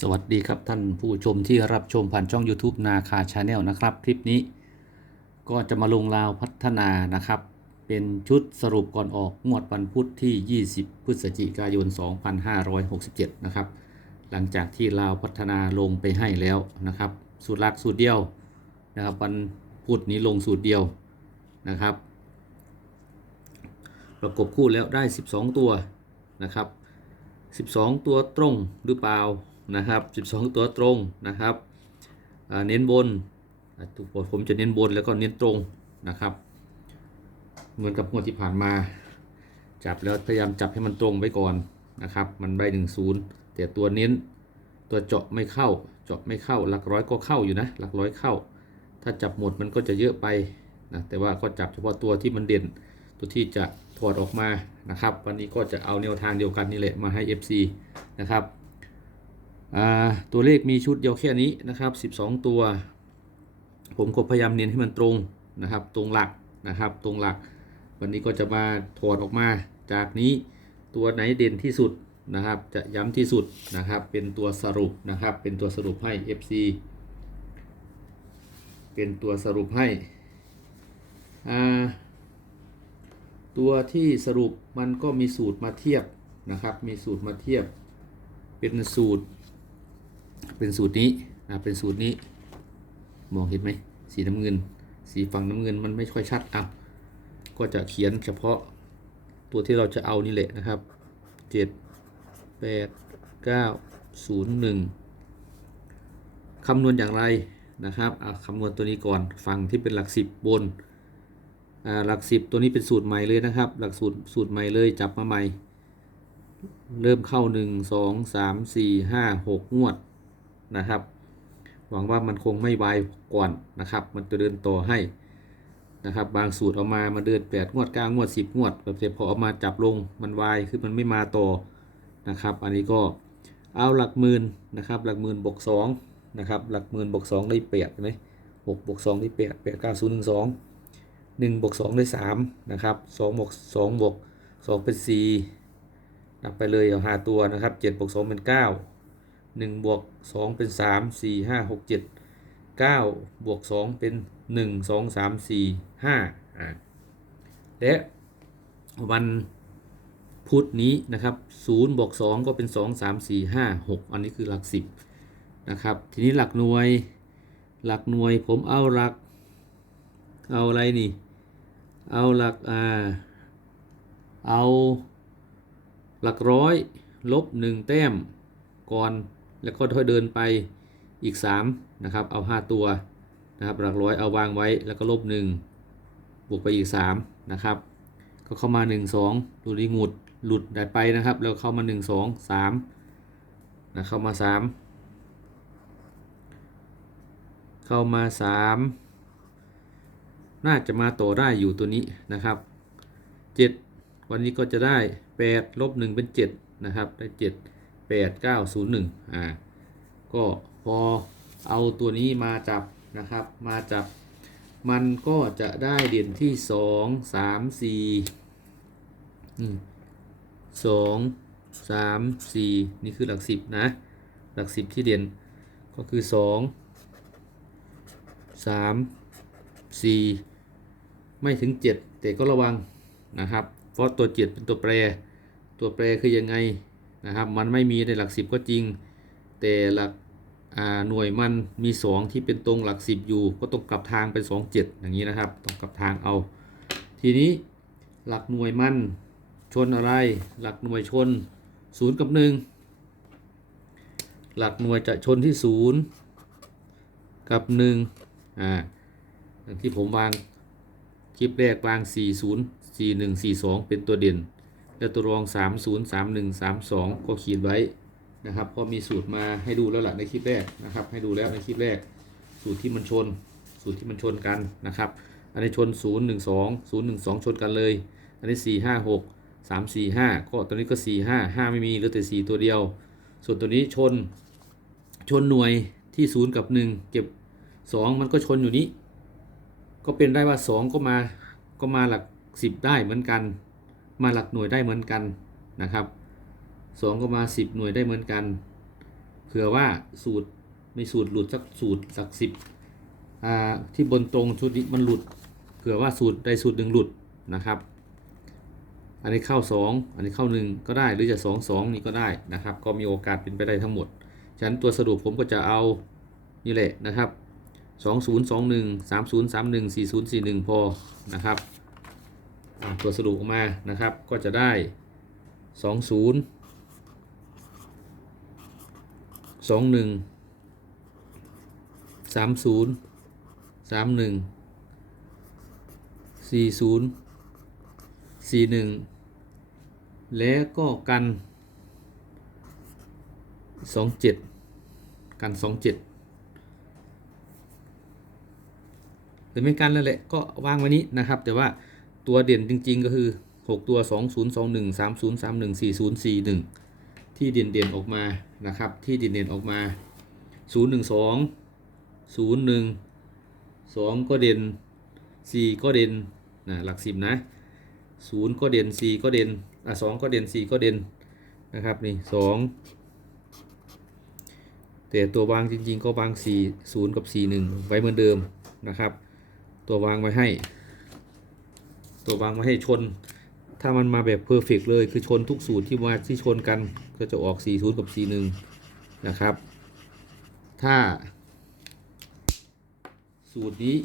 สวัสดีครับท่านผู้ชมที่รับชมผ่านช่อง YouTube นาคาชาแนลนะครับ คลิปนี้ ก็จะมาลงราวพัฒนานะครับ เป็นชุดสรุปก่อนออกงวดวันพุธที่ 20 พฤศจิกายน 2567 นะครับ หลังจากที่ลาวพัฒนาลงไปให้แล้วนะครับ สูตรหลักสูตรเดียวนะครับวันพุธนี้ลงสูตรเดียวนะครับ ประกบคู่แล้วได้ 12 ตัวนะครับ 12 ตัวตรงหรือเปล่า นะครับ 12 ตัวตรงนะครับเน้นบนทุกคนผมจะเน้นบนแล้วก็เน้นตรงนะครับ เหมือนกับงวดที่ผ่านมา จับแล้วพยายามจับให้มันตรงไว้ก่อนนะครับ มันใบหนึ่งศูนย์แต่ตัวเน้นตัวเจาะไม่เข้า เจาะไม่เข้า หลักร้อยก็เข้าอยู่นะ หลักร้อยเข้า ถ้าจับหมดมันก็จะเยอะไปนะแต่ว่าก็จับเฉพาะตัวที่มันเด่น ตัวที่จะถอดออกมานะครับ วันนี้ก็จะเอาแนวทางเดียวกันนี่แหละมาให้ FC นะครับ ตัวเลขมีชุดเดียวแค่นี้นะครับ 12 ตัว ผมก็พยายามเน้นให้มันตรงนะครับ ตรงหลักนะครับ ตรงหลัก วันนี้ก็จะมาถอดออกมาจากนี้ตัวไหนเด่นที่สุดนะครับ จะย้ำที่สุดนะครับ เป็นตัวสรุปนะครับ เป็นตัวสรุปให้ FC เป็นตัวสรุปให้ตัวที่สรุปมันก็มีสูตรมาเทียบนะครับ มีสูตรมาเทียบ เป็นสูตร เป็นสูตรนี้นะเป็นสูตรนี้ มองเห็นไหมสีน้ำเงิน สีฝั่งน้ำเงินมันไม่ค่อยชัดอะก็จะเขียนเฉพาะตัวที่เราจะเอานี่แหละนะครับเจ็ดแปดเก้าศูนย์หนึ่งคำนวณอย่างไรนะครับเอาคำนวณตัวนี้ก่อนฝั่งที่เป็นหลักสิบบนหลักสิบตัวนี้เป็นสูตรใหม่เลยนะครับ หลักสูตรสูตรใหม่เลยจับมาใหม่ เริ่มเข้า 1 2 3 4 5 6 งวด นะครับ หวังว่ามันคงไม่วายก่อนนะครับ มันจะเดินต่อให้นะครับ บางสูตรเอามามาเดิน8งวด9งวด10งวดแบบเสร็จพอเอามาจับลงมันวายคือมันไม่มาต่อนะครับ อันนี้ก็เอาหลักหมื่นนะครับ หลักหมื่นบวก2นะครับ หลักหมื่นบวก2ได้8เห็นไหม6บวก2ได้8 8 9 0 1 2 1บวก2ได้3นะครับ2บวก2บวก2เป็น4นับไปเลยเอาหาตัวนะครับ7บวก2เป็น9 1บวก2เป็น 3 4 5 6 7 9 บวก 2 เป็น 1 2 3 4 5อ่าและวันพุธนี้นะครับ0บวก2ก็เป็น 2 3 4 5 6 อันนี้คือหลัก 10นะครับทีนี้หลักหน่วย หลักหน่วยผมเอาหลัก เอาอะไรนี่ เอาหลักอ่าเอาหลักร้อยลบหนึ่งแต้มก่อน แล้วก็ค่อยเดินไปอีก3นะครับเอา 5 ตัวนะครับหลักร้อยเอาวางไว้แล้วก็ลบ 1 บวกไปอีก3นะครับก็เข้ามา 1 2 ดูดีงุดหลุดได้ไปนะครับแล้วเข้ามา 1 2 3นะเข้ามา 3 เข้ามา 3 น่าจะมาต่อได้อยู่ตัวนี้นะครับ 7 วันนี้ก็จะได้ 8 ลบ 1 เป็น 7 นะครับได้ 7 8 9 0 1อ่าก็พอเอาตัวนี้มาจับนะครับ มาจับ มันก็จะได้เด่นที่ 2 3 4อืม2 3 4 นี่คือหลัก 10 นะ หลัก 10 ที่เด่นก็คือ 2 3 4 ไม่ถึง 7 แต่ก็ระวังนะครับ เพราะตัว 7 เป็นตัวแปร ตัวแปรคือยังไง นะครับ มันไม่มีในหลัก 10 ก็จริง แต่หลักหน่วยมันมี 2 ที่เป็นตรงหลัก 10 อยู่ ก็ต้องกลับทางเป็น 2 7 อย่างนี้นะครับ ต้องกลับทางเอา ทีนี้หลักหน่วยมันชนอะไร หลักหน่วยชน 0 กับ 1 หลักหน่วยจะชนที่ 0 กับ1อ่าอย่างที่ผมวางคลิปแรกวาง 40 41 42 เป็นตัวเด่น แล้วตัวรอง 30 31 32 ก็ขีดไว้นะครับเพอมีสูตรมาให้ดูแล้วล่ะในคลิปแรกนะครับ ให้ดูแล้วในคลิปแรก สูตรที่มันชน สูตรที่มันชนกันนะครับ อันนี้ชน 0 1 2 0 1 2 ชนกันเลย อันนี้ 4 5 6 3 4 5 ก็ตัวนี้ก็ 4 5 5 ไม่มีเหลือแต่ 4 ตัวเดียว ส่วนตัวนี้ชนชนหน่วยที่ 0 กับ 1 เก็บ 2 มันก็ชนอยู่นี้ ก็เป็นได้ว่า 2 ก็มาก็มาหลัก 10 ได้เหมือนกัน มาหลักหน่วยได้เหมือนกันนะครับ2ก็มา 10 หน่วยได้เหมือนกันเผื่อว่าสูตรมีสูตรหลุดสักสูตรสักสิบที่บนตรงชุดนี้มันหลุดเผื่อว่าสูตรใดสูตรหนึ่งหลุดนะครับอันนี้เข้า 2 อันนี้เข้า 1 ก็ได้หรือจะ 2 2 นี่ก็ได้นะครับ ก็มีโอกาสเป็นไปได้ทั้งหมด ฉะนั้นตัวสรุปผมก็จะเอานี่แหละนะครับ 2021 3031 4041 พอนะครับ ตัวสรุปออกมานะครับ ก็จะได้ 20 21 30 31 40 41 แล้วก็กัน 27 กัน 27หรือไม่กันแล้วแหละก็วางไว้นี้นะครับ แต่ว่า ตัวเด่นจริง ๆ ก็คือ 6 ตัว 2021 3031 4041 ที่เด่นๆออกมานะครับ ที่เด่นๆออกมา 012 01 2 ก็เด่น 4 ก็เด่นนะหลักสิบนะศูนย์ก็เด่นสี่ก็เด่นอะสองก็เด่นสี่ก็เด่นนะครับนี่สองแต่ตัววางจริงๆ ก็วางสี่ศูนย์กับสี่หนึ่งไว้เหมือนเดิมนะครับ ตัววางไว้ให้ ตัววางไว้ให้ชน ถ้ามันมาแบบเพอร์เฟกเลยคือชนทุกสูตรที่มาที่ชนกันก็จะออก 40 กับ 41 นะครับ ถ้า สูตรนี้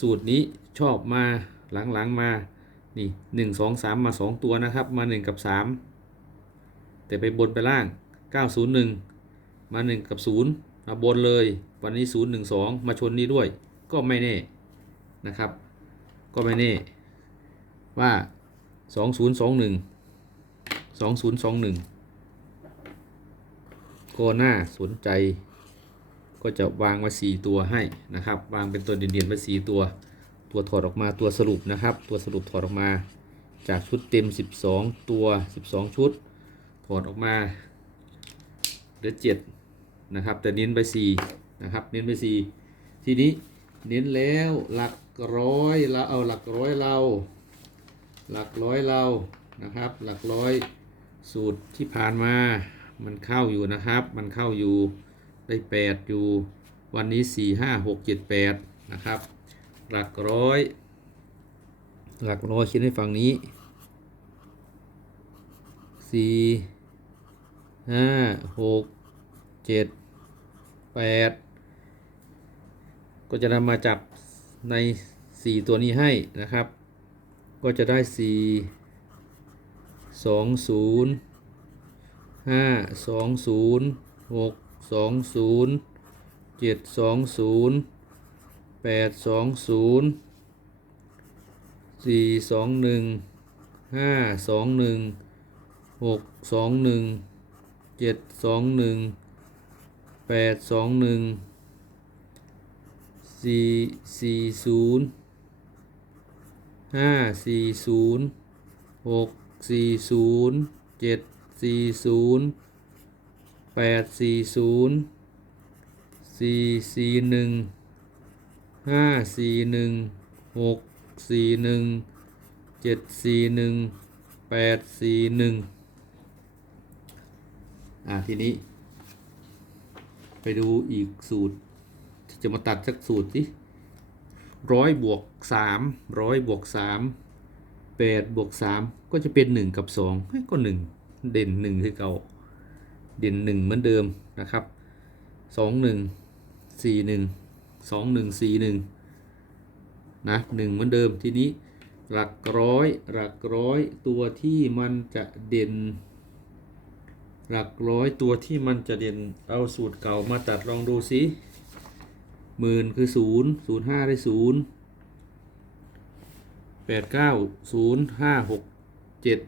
สูตรนี้ชอบมาหลังๆมา นี่หนึ่งสองสามมาสองตัวนะครับ มาหนึ่งกับสามแต่ไปบนไปล่างเก้าศูนย์หนึ่งมาหนึ่งกับศูนย์มาบนเลย วันนี้ศูนย์หนึ่งสองมาชนนี้ด้วย ก็ไม่แน่นะครับ ก็ไม่แน่ ว่าสองศูนย์สองหนึ่งสองศูนย์สองหนึ่งก็น่าสนใจ ก็จะวางมาสี่ตัวให้นะครับ วางเป็นตัวเด่นๆมาสี่ตัว ตัวถอดออกมาตัวสรุปนะครับ ตัวสรุปถอดออกมาจากชุดเต็ม 12 ตัว 12 ชุด ถอดออกมาเหลือ7นะครับ แต่เน้นไป4นะครับ เน้นไป4ทีนี้เน้นแล้วหลัก ร้อยเราเอาหลักร้อยเรา หลักร้อยเรานะครับ หลักร้อยสูตรที่ผ่านมามันเข้าอยู่นะครับ มันเข้าอยู่ได้8อยู่วันนี้ 4 5 6 7 8นะครับ หลักร้อย หลักร้อยคิดให้ฟังนี้สี่ห้าหกเจ็ดแปดก็จะนำมาจับ ในสี่ตัวนี้ให้นะครับ ก็จะได้สี่สองศูนย์ห้าสองศูนย์หกสองศูนย์เจ็ดสองศูนย์แปด สี่สี่ศูนย์ห้าสี่ศูนย์หกสี่ศูนย์เจ็ดสี่ศูนย์แปดสี่ศูนย์สี่สี่หนึ่งห้าสี่หนึ่งหกสี่หนึ่งเจ็ดสี่หนึ่งแปดสี่หนึ่งอ่าทีนี้ ไปดูอีกสูตร จะมาตัดสักสูตรสิร้อยบวกสามร้อยบวกสามแปดบวกสามก็จะเป็นหนึ่งกับสองก็หนึ่งเด่นหนึ่งคือเก่า เด่นหนึ่งเหมือนเดิมนะครับสองหนึ่งสี่หนึ่งสองหนึ่งสี่หนึ่งนะหนึ่งเหมือนเดิมทีนี้หลักร้อยหลักร้อยตัวที่มันจะเด่น หลักร้อยตัวที่มันจะเด่นเอาสูตรเก่ามาตัดลองดูสิ หมื่นคือศูนย์ศูนย์ห้าได้ศูนย์แปดเก้าศูนย์ห้าหกเจ็ด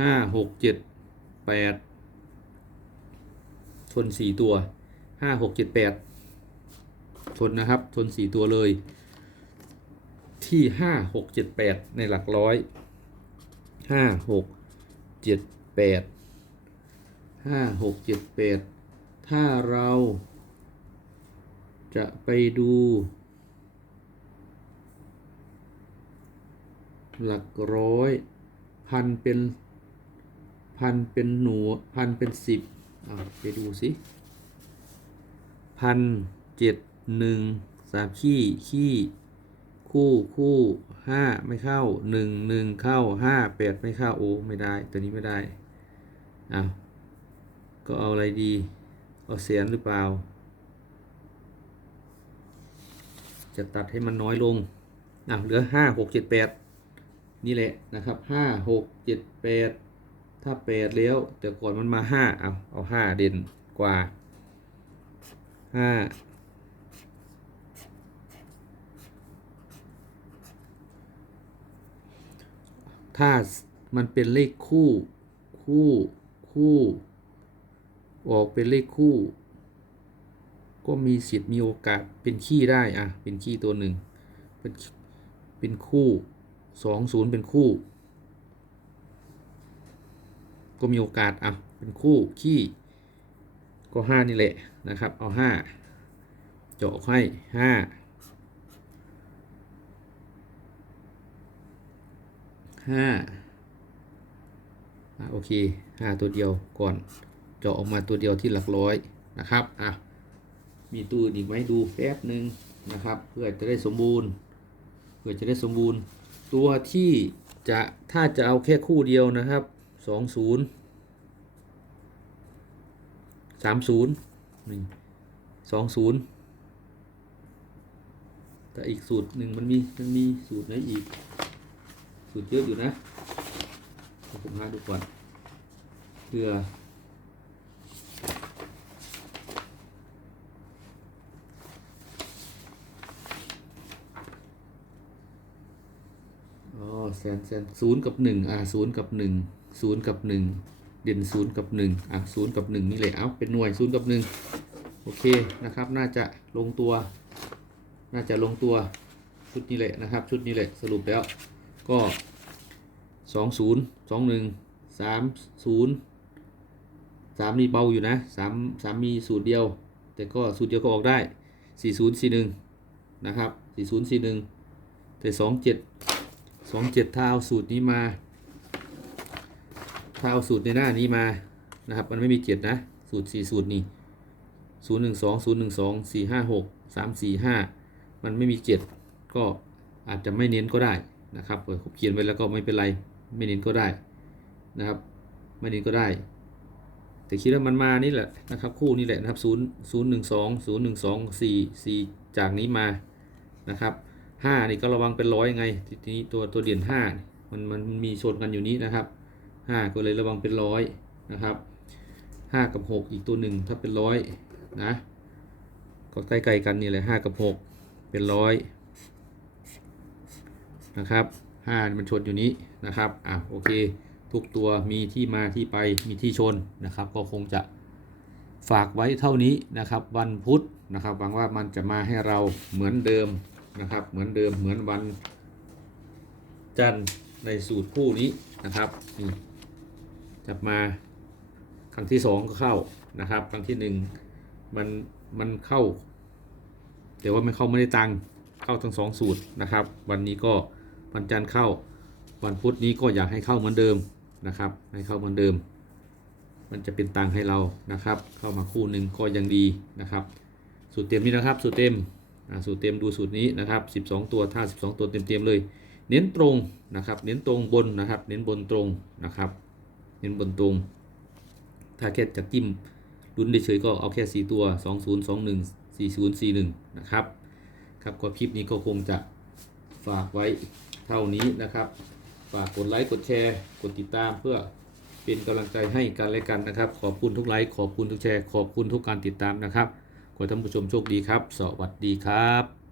ห้าหกเจ็ดแปดชนสี่ตัวห้าหกเจ็ดแปดชนนะครับชนสี่ตัวเลย ที่ห้าหกเจ็ดแปดในหลักร้อยห้าหกเจ็ดแปดห้าหกเจ็ดแปดถ้าเรา จะไปดู หลักร้อย พันเป็น พันเป็นหนูพันเป็นสิบอ่าไปดูสิพันเจ็ดหนึ่งสามขี้ขี้คู่คู่ห้าไม่เข้าหนึ่งหนึ่งเข้าห้าแปดไม่เข้าโอ้ไม่ได้ ตัวนี้ไม่ได้อ้าวก็เอาอะไรดี เอาเสียนหรือเปล่า จะตัดให้มันน้อยลงอะเหลือห้าหกเจ็ดแปดนี่แหละนะครับห้าหกเจ็ดแปดถ้าแปดแล้ว แต่ก่อนมันมาห้าเอาเอาห้าเด่นกว่าห้าถ้ามันเป็นเลขคู่ คู่ คู่ ออกเป็นเลขคู่ ก็มีสิทธิ์มีโอกาสเป็นขี้ได้อะเป็นขี้ตัวหนึ่งเป็นเป็นคู่สองศูนย์เป็นคู่ ก็มีโอกาสอะเป็นคู่ขี้ก็ห้านี่แหละนะครับ เอาห้าเจาะให้ห้าห้าอะโอเคห้าตัวเดียวก่อน เจาะออกมาตัวเดียวที่หลักร้อยนะครับ อะ มีตู้อีกไหมดูแป๊บหนึ่งนะครับ เพื่อจะได้สมบูรณ์ เพื่อจะได้สมบูรณ์ ตัวที่จะถ้าจะเอาแค่คู่เดียวนะครับสองศูนย์สามศูนย์นี่สองศูนย์แต่อีกสูตรหนึ่งมันมีมันมีสูตรไหนอีก สูตรเยอะอยู่นะผมหาดูก่อนเพื่อ อ๋อแส นแสนศูนย์กับหนึ่งอ่าศูนย์กับหนึ่งศูนย์กับหนึ่งเด่นศูนย์กับหนึ่งอะศูนย์กับหนึ่งนี่แหละเอาเป็นหน่วยศูนย์กับหนึ่งโอเคนะครับ น่าจะลงตัว น่าจะลงตัวชุดนี้แหละนะครับ ชุดนี้แหละสรุปแล้วก็สองศูนย์สองหนึ่งสามศูนย์สามนี่เบาอยู่นะสามสามมีสูตรเดียว แต่ก็สูตรเดียวก็ออกได้สี่ศูนย์สี่หนึ่งนะครับสี่ศูนย์สี่หนึ่งแต่สองเจ็ด สองเจ็ดถ้าเอาสูตรนี้มาถ้าเอาสูตรในหน้านี้มานะครับ มันไม่มีเจ็ดนะ สูตรสี่สูตรนี้ศูนย์หนึ่งสองศูนย์หนึ่งสองสี่ห้าหกสามสี่ห้ามันไม่มีเจ็ดก็อาจจะไม่เน้นก็ได้นะครับเออผมเขียนไว้แล้วก็ไม่เป็นไรไม่เน้นก็ได้นะครับไม่เน้นก็ได้ แต่คิดว่ามันมานี่แหละนะครับ คู่นี่แหละนะครับศูนย์ศูนย์หนึ่งสองศูนย์หนึ่งสองสี่สี่จากนี้มานะครับ ห้านี่ก็ระวังเป็นร้อยไงทีนี้ตัวตัวเด่นห้ามันมันมีชนกันอยู่นี้นะครับห้าก็เลยระวังเป็นร้อยนะครับห้ากับหกอีกตัวหนึ่งถ้าเป็นร้อยนะก็ใกล้ๆกันนี่แหละห้ากับหกเป็นร้อยนะครับห้ามันชนอยู่นี้นะครับอะโอเค ทุกตัวมีที่มาที่ไปมีที่ชนนะครับ ก็คงจะฝากไว้เท่านี้นะครับ วันพุธนะครับหวังว่ามันจะมาให้เราเหมือนเดิม นะครับ เหมือนเดิมเหมือนวันจันทร์ในสูตรคู่นี้นะครับนี่จับมาครั้งที่สองก็เข้านะครับ ครั้งที่หนึ่งมันมันเข้า แต่ว่ามันเข้าไม่ได้ตังเข้าทั้งสองสูตรนะครับ วันนี้ก็วันจันทร์เข้า วันพุธนี้ก็อยากให้เข้าเหมือนเดิมนะครับ ให้เข้าเหมือนเดิม มันจะเป็นตังให้เรานะครับ เข้ามาคู่หนึ่งก็ยังดีนะครับ สูตรเต็มนี้นะครับ สูตรเต็ม สูตรเต็มดูสูตรนี้นะครับ 12 ตัวถ้า12 ตัวเต็มๆเลย เน้นตรงนะครับ เน้นตรงบนนะครับ เน้นบนตรงนะครับ เน้นบนตรง ถ้าแค่จะจิ้มลุ้นเฉยๆก็เอาแค่ 4 ตัว 20 21 40 41 นะครับ ครับก็คลิปนี้ก็คงจะฝากไว้เท่านี้นะครับ ฝากกดไลค์ กดแชร์ กดติดตามเพื่อเป็นกำลังใจให้กันและกันนะครับ ขอบคุณทุกไลค์ ขอบคุณทุกแชร์ ขอบคุณทุกการติดตามนะครับ ขอท่านผู้ชมโชคดีครับ สวัสดีครับ